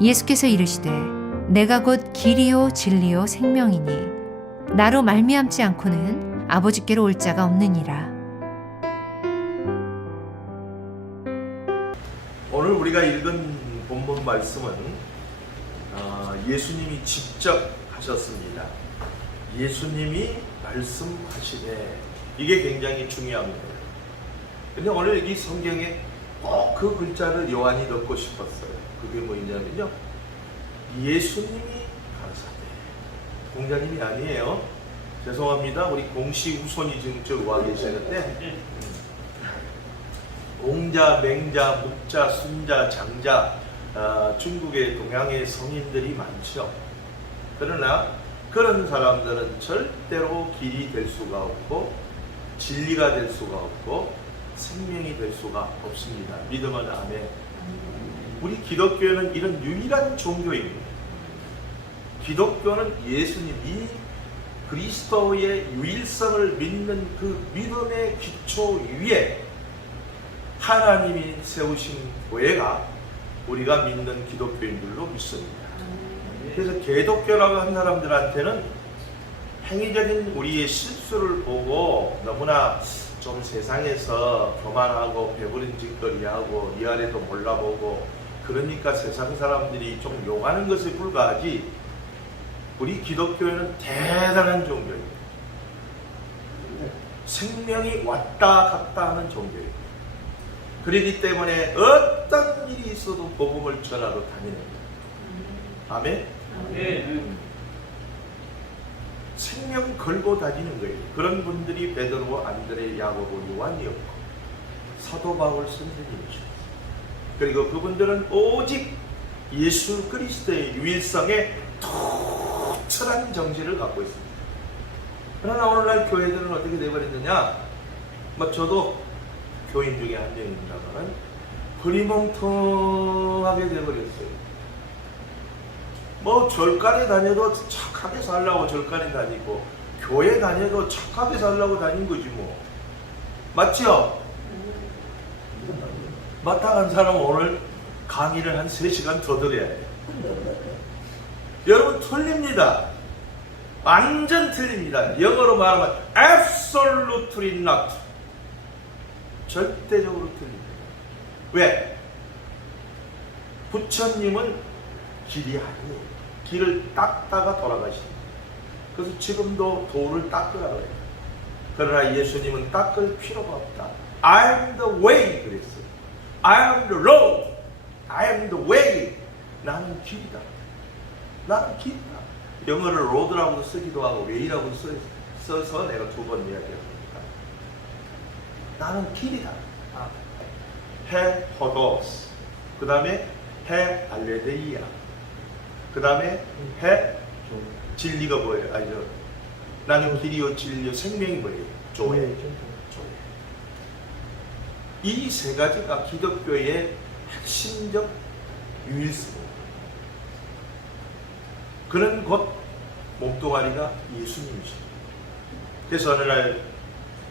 예수께서 이르시되 내가 곧 길이요 진리요 생명이니 나로 말미암지 않고는 아버지께로 올 자가 없느니라. 오늘 우리가 읽은 본문 말씀은 예수님이 직접 하셨습니다. 예수님이 말씀하시되, 이게 굉장히 중요합니다. 근데 오늘 이 성경에 꼭 그 글자를 요한이 넣고 싶었어요. 그게 뭐냐면요, 예수님이 가라사대. 공자님이 아니에요. 죄송합니다. 우리 공시 후손이 지금 저 와 계시는데, 공자, 맹자, 묵자, 순자, 장자, 중국의 동양의 성인들이 많죠. 그러나 그런 사람들은 절대로 길이 될 수가 없고 진리가 될 수가 없고 생명이 될 수가 없습니다. 믿으면 아멘. 우리 기독교는 이런 유일한 종교입니다. 기독교는 예수님이 그리스도의 유일성을 믿는 그 믿음의 기초 위에 하나님이 세우신 교회가 우리가 믿는 기독교인들로 믿습니다. 그래서 개독교라고 한 사람들한테는 행위적인 우리의 실수를 보고 너무나 좀 세상에서 교만하고 배부른 짓거리하고 위아래도 몰라보고 그러니까 세상 사람들이 좀 욕하는 것에 불과하지, 우리 기독교회는 대단한 종교입니다. 생명이 왔다 갔다 하는 종교입니다. 그렇기 때문에 어떤 일이 있어도 복음을 전하러 다니는 거예요. 아멘? 생명 걸고 다니는 거예요. 그런 분들이 베드로, 안드레, 야고보, 요한이었고 사도 바울 선생님이셨어요. 그리고 그분들은 오직 예수 그리스도의 유일성에 투철한 정신을 갖고 있습니다. 그러나 오늘날 교회들은 어떻게 되어버렸느냐, 저도 교인 중에 한 명입니다만 흐리멍텅하게 되어버렸어요. 절간에 다녀도 착하게 살라고 절간에 다니고 교회 다녀도 착하게 살라고 다닌 거지 뭐. 맞죠? 마땅한 사람은 오늘 강의를 한 3시간 더 들어야 해요. 여러분 틀립니다. 완전 틀립니다. 영어로 말하면 absolutely not. 절대적으로 틀립니다. 왜? 부처님은 길이 아니에요. 길을 닦다가 돌아가십니다. 그래서 지금도 돌을 닦으라고 해요. 그러나 예수님은 닦을 필요가 없다. I am the way 그랬어요. I am the road. I am the way. 나는 길이다. 나는 길이다. 영어를 road라고 쓰기도 하고 way라고 써서 내가 2번 이야기합니다. 나는 길이다. 해 호도스, 그 다음에 해 알레데이아, 그 다음에 해 진리가 뭐예요? 아니죠. 나는 길이요 진리요 생명이 뭐예요? 조회. 이 3가지가 기독교의 핵심적 유일성입니다. 그는 곧 몸뚱아리가 예수님이십니다. 그래서 어느 날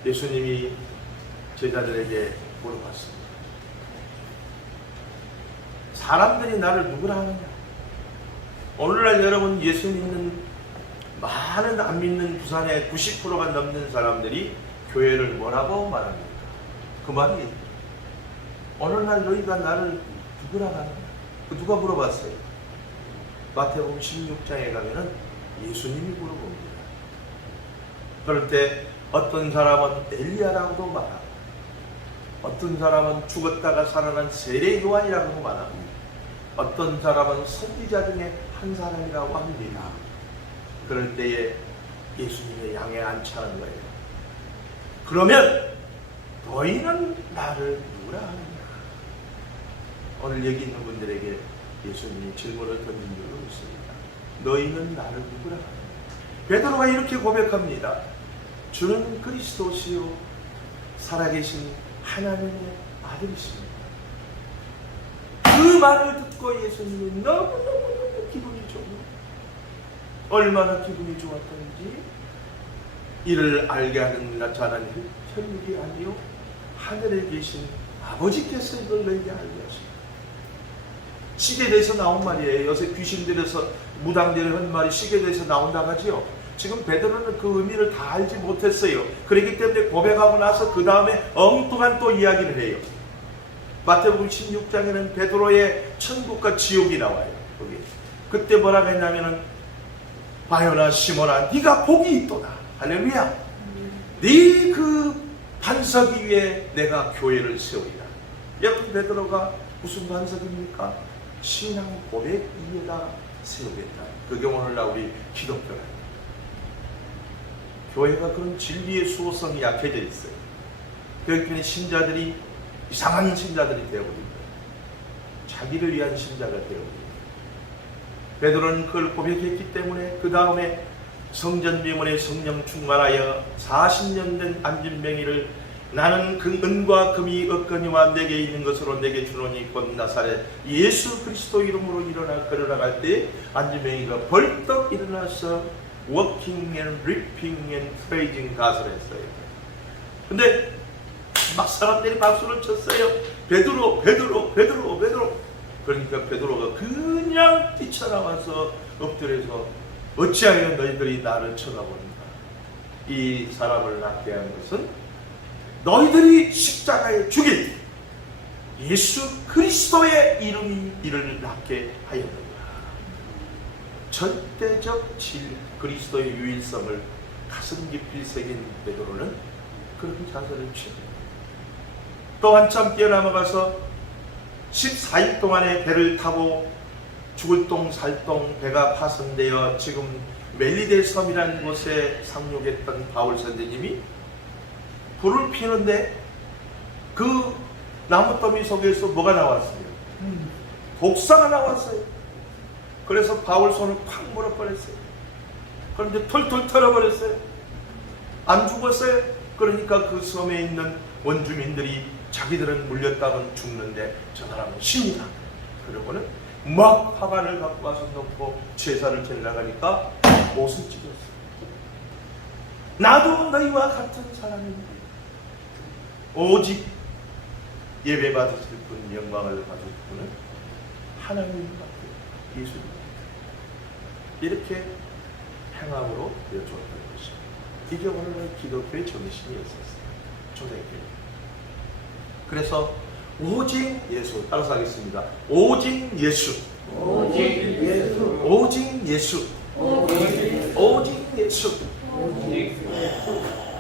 예수님이 제자들에게 물어봤습니다. 사람들이 나를 누구라 하느냐? 오늘날 여러분 예수 믿는 많은 안 믿는 부산의 90%가 넘는 사람들이 교회를 뭐라고 말합니까? 그 말이 오늘날 너희가 나를 누구라 하느냐? 누가 물어봤어요? 마태복음 16장에 가면은 예수님이 물어봅니다. 그럴 때 어떤 사람은 엘리야라고도 말하고 어떤 사람은 죽었다가 살아난 세례 요한이라고도 말합니다. 어떤 사람은 선지자 중에 한 사람이라고 합니다. 그럴 때에 예수님의 양에 앉혀는 거예요. 그러면 너희는 나를 누구라 하느냐? 오늘 여기 있는 분들에게 예수님이 질문을 던진 적이 있습니다. 너희는 나를 누구라 하느냐? 베드로가 이렇게 고백합니다. 주는 그리스도시요 살아계신 하나님의 아들이십니다. 그 말을 듣고 예수님이 너무너무 기분이 좋고 얼마나 기분이 좋았던지, 이를 알게 하는 자는 혈육이 아니요 하늘에 계신 아버지께서 이걸 너희에게 알게 하십니다. 시계대에서 나온 말이에요. 요새 귀신들에서 무당들이 한 말이 시계대에서 나온다고 하지요. 지금 베드로는 그 의미를 다 알지 못했어요. 그렇기 때문에 고백하고 나서 그 다음에 엉뚱한 또 이야기를 해요. 마태복음 16장에는 베드로의 천국과 지옥이 나와요. 거기. 그때 뭐라고 했냐면은 바요나 시몬아 네가 복이 있도다. 할렐루야. 네 그 반석 위에 내가 교회를 세우리라. 여러분 베드로가 무슨 반석입니까? 신앙 고백 위에다 세우겠다. 그게 오늘날 우리 기독교라. 교회가 그런 진리의 수호성이 약해져 있어요. 그렇기 때문에 신자들이 이상한 신자들이 되어버린 거예요. 자기를 위한 신자가 되어버린 거예요. 베드로는 그걸 고백했기 때문에 그 다음에 성전 비문에 성령 충만하여 40년 된 안진뱅이를 나는 그 은과 금이 없거니와 내게 있는 것으로 내게 주노니 곧 나사렛 예수 그리스도 이름으로 일어나 걸어나갈 때 안진뱅이가 벌떡 일어나서 walking and leaping and praising God을 했어요. 근데 막 사람들이 박수를 쳤어요. 베드로 베드로 베드로 베드로. 그러니까 베드로가 그냥 뛰쳐나와서 엎드려서 어찌하여 너희들이 나를 쳐다보는가. 이 사람을 낫게 한 것은 너희들이 십자가에 죽인 예수 그리스도의 이름이 이를 낫게 하였느니라. 절대적 그리스도의 유일성을 가슴 깊이 새긴 베드로는 그런 자세를 취합니다. 또 한참 뛰어넘어가서 14일 동안의 배를 타고 죽을 똥 살똥 배가 파손되어 지금 멜리데 섬이라는 곳에 상륙했던 바울 선생님이 불을 피우는데 그 나무더미 속에서 뭐가 나왔어요? 독사가 나왔어요. 그래서 바울 손을 팍 물어버렸어요. 그런데 털털 털어버렸어요. 안 죽었어요. 그러니까 그 섬에 있는 원주민들이 자기들은 물렸다면 죽는데 저 사람은 신이다. 그러고는 막 화관을 갖고 와서 놓고 제사를 지내려가니까 못을 찢었어요. 나도 너희와 같은 사람인데 오직 예배 받으실 분, 영광을 받으실 분은 하나님밖에 예수님입니다. 이렇게 행함으로 되어주었던 것입니다. 이게 오늘날 기독교의 정신이었었어요. 초대교회. 그래서 오직 예수, 따라서 하겠습니다. 오직 예수, 오직 예수, 오직 예수, 오직 예수,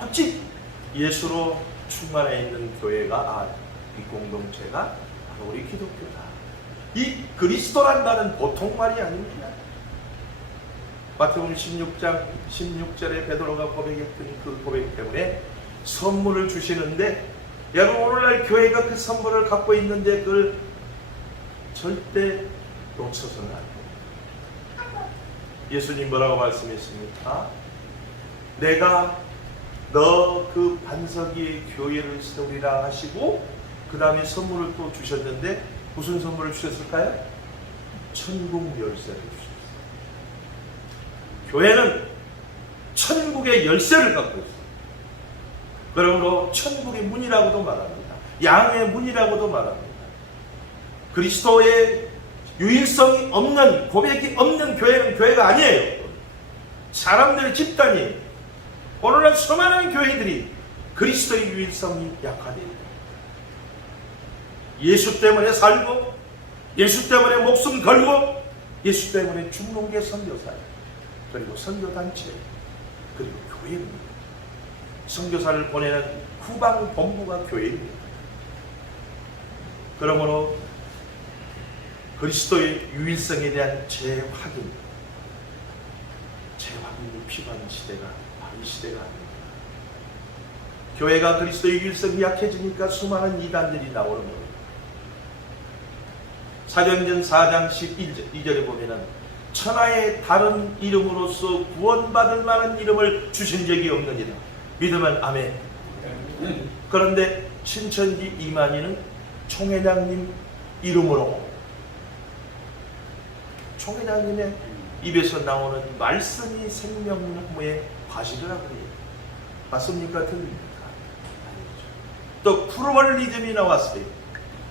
오직 예수로 충만해 있는 교회가 이 공동체가 바로 우리 기독교다. 이 그리스도란 말은 보통 말이 아닙니다. 마태복음 16장 16절에 베드로가 고백했던 그 고백 때문에 선물을 주시는데 여러분 오늘날 교회가 그 선물을 갖고 있는데 그걸 절대 놓쳐서는 안 됩니다. 예수님 뭐라고 말씀했습니까? 내가 너 그 반석 위에 교회를 세우리라 하시고 그 다음에 선물을 또 주셨는데 무슨 선물을 주셨을까요? 천국 열쇠를 주셨어요. 교회는 천국의 열쇠를 갖고 있어요. 그러므로 천국의 문이라고도 말합니다. 양의 문이라고도 말합니다. 그리스도의 유일성이 없는, 고백이 없는 교회는 교회가 아니에요. 사람들의 집단이에요. 오늘날 수많은 교회들이 그리스도의 유일성이 약화되어 있다. 예수 때문에 살고 예수 때문에 목숨 걸고 예수 때문에 죽는 게 선교사예요. 그리고 선교단체 그리고 교회입니다. 선교사를 보내는 후방 본부가 교회입니다. 그러므로 그리스도의 유일성에 대한 재확인이 필요한 시대가 바로 이 시대가 아닙니다. 교회가 그리스도의 유일성이 약해지니까 수많은 이단들이 나오는 겁니다. 사도행전 4장 12절에 보면은 천하의 다른 이름으로서 구원받을 만한 이름을 주신 적이 없느니라. 믿으면 아멘. 그런데 신천지 이만희는 총회장님 이름으로 총회장님의 입에서 나오는 말씀이 생명나무의 과실이라고 해요. 맞습니까? 틀립니까? 아니죠. 또 플루럴리즘이 나왔어요.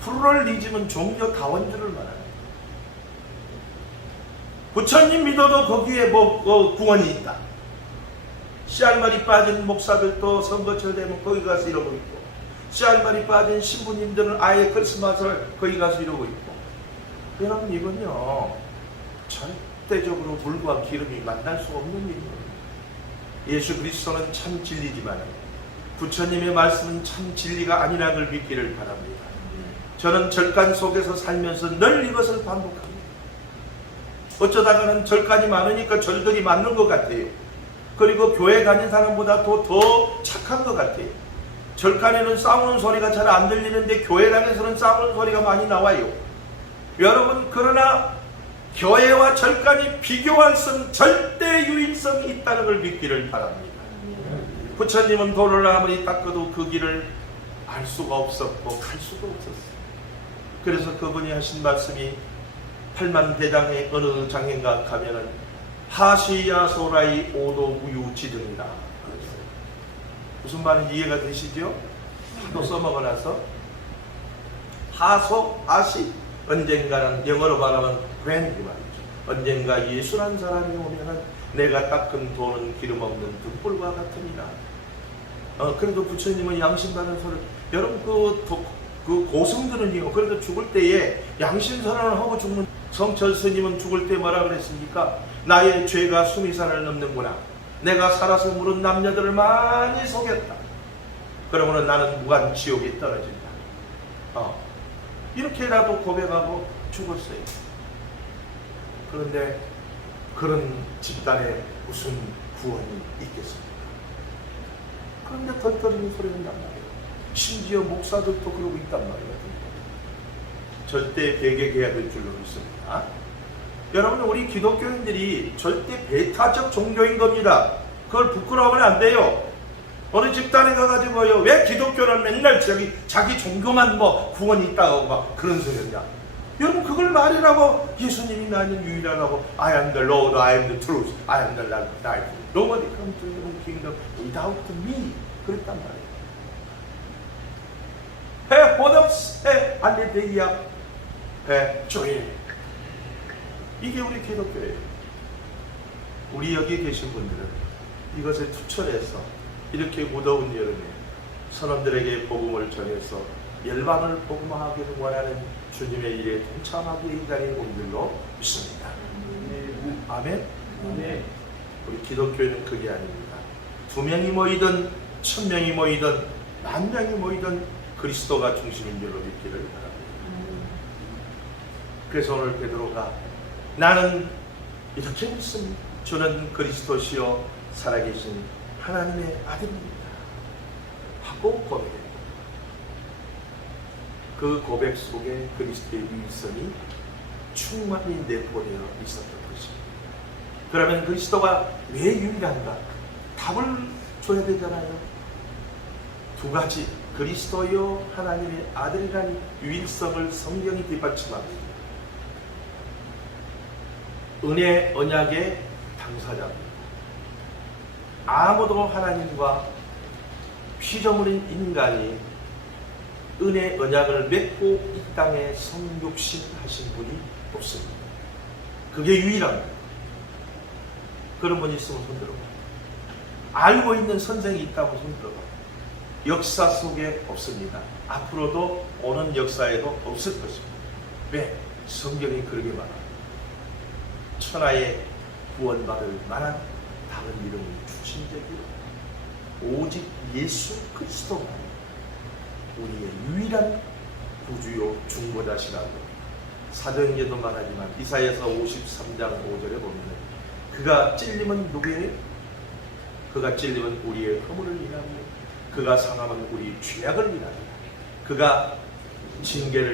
플루럴리즘은 종교 다원주를 말합니다. 부처님 믿어도 거기에 구원이 있다. 씨알말이 빠진 목사들도 선거철 되면 거기 가서 이러고 있고, 씨알말이 빠진 신부님들은 아예 크리스마스를 거기 가서 이러고 있고. 여러분, 이건요 절대적으로 물과 기름이 만날 수 없는 일입니다. 예수 그리스도는 참 진리지만 부처님의 말씀은 참 진리가 아니라는 걸 믿기를 바랍니다. 저는 절간 속에서 살면서 늘 이것을 반복합니다. 어쩌다가는 절간이 많으니까 절들이 많는 것 같아요. 그리고 교회 다닌 사람보다 더 착한 것 같아요. 절간에는 싸우는 소리가 잘 안 들리는데 교회 다니서는 싸우는 소리가 많이 나와요. 여러분, 그러나 교회와 절간이 비교할 수 없는 절대 유일성이 있다는 걸 믿기를 바랍니다. 부처님은 돌을 아무리 닦아도 그 길을 알 수가 없었고 갈 수가 없었어요. 그래서 그분이 하신 말씀이 팔만대장의 어느 장인가 가면은 하시야소라이 오도 무유지등이다. 무슨 말인지 이해가 되시죠? 또 써먹어놔서 하시 언젠가는 영어로 말하면 when 이 말이죠. 언젠가 예수란 사람이 오면은 내가 닦은 돌은 기름 없는 등불과 같으니라. 그래도 부처님은 양심바른 소리. 여러분, 그 고승들은요, 그래도 죽을 때에 양심 선언을 하고 죽는. 성철 스님은 죽을 때 뭐라 그랬습니까? 나의 죄가 수미산을 넘는구나. 내가 살아서 물은 남녀들을 많이 속였다. 그러면 나는 무한 지옥에 떨어진다. 이렇게라도 고백하고 죽었어요. 그런데 그런 집단에 무슨 구원이 있겠습니까? 그런데 덜덜이는 소리는 난 말이에요. 심지어 목사들도 그러고 있단 말이에요. 절대 배격해야 될 줄로 믿습니다. 여러분, 우리 기독교인들이 절대 배타적 종교인 겁니다. 그걸 부끄러워하면 안 돼요. 어느 집단에 가가지고요, 왜 기독교는 맨날 자기 종교만 구원이 있다고 막 그런 소리 하냐. 여러분, 그걸 말이라고. 예수님이 나는 유일하다고. I am the Lord, I am the truth, I am the life. Nobody comes to your kingdom without me. 그랬단 말이에요. 해 호덕스 해 알레데이야 해 조일. 이게 우리 기독교예요. 우리 여기 계신 분들은 이것을 투철해서 이렇게 무더운 여름에 선원들에게 복음을 전해서 열방을 복음화하기를 원하는 주님의 일에 동참하기 이 자리에 온 줄로 믿습니다. 아멘? 네. 우리 기독교회는 그게 아닙니다. 2명이 모이든 1000명이 모이든 10,000명이 모이든 그리스도가 중심인 줄로 믿기를 바랍니다. 그래서 오늘 베드로가 나는 이렇게 믿습니다. 주는 그리스도시요 살아계신 하나님의 아들입니다 하고 고백했다. 그 고백 속에 그리스도의 유일성이 충만히 내포되어 있었던 것입니다. 그러면 그리스도가 왜 유일한가? 답을 줘야 되잖아요. 두 가지, 그리스도요 하나님의 아들이라는 유일성을 성경이 뒷받침합니다. 은혜 언약의 당사자입니다. 아무도 하나님과 피조물인 인간이 은혜 언약을 맺고 이 땅에 성육신하신 분이 없습니다. 그게 유일합니다. 그런 분이 있으면 손들어봐. 알고 있는 선생이 있다고 손들어봐. 역사 속에 없습니다. 앞으로도 오는 역사에도 없을 것입니다. 왜? 성경이 그러게 말합니다. 천하에 구원받을 만한 다른 이름을 주신 적이 오직 예수 그리스도만 우리의 유일한 구주요 중보자시라고 사도행전도 말하지만 이사야서 53장 5절에 보면 그가 찔림은 누구예요? 그가 찔림은 우리의 허물을 인하며 그가 상함은 우리 죄악을 인하며 그가 징계를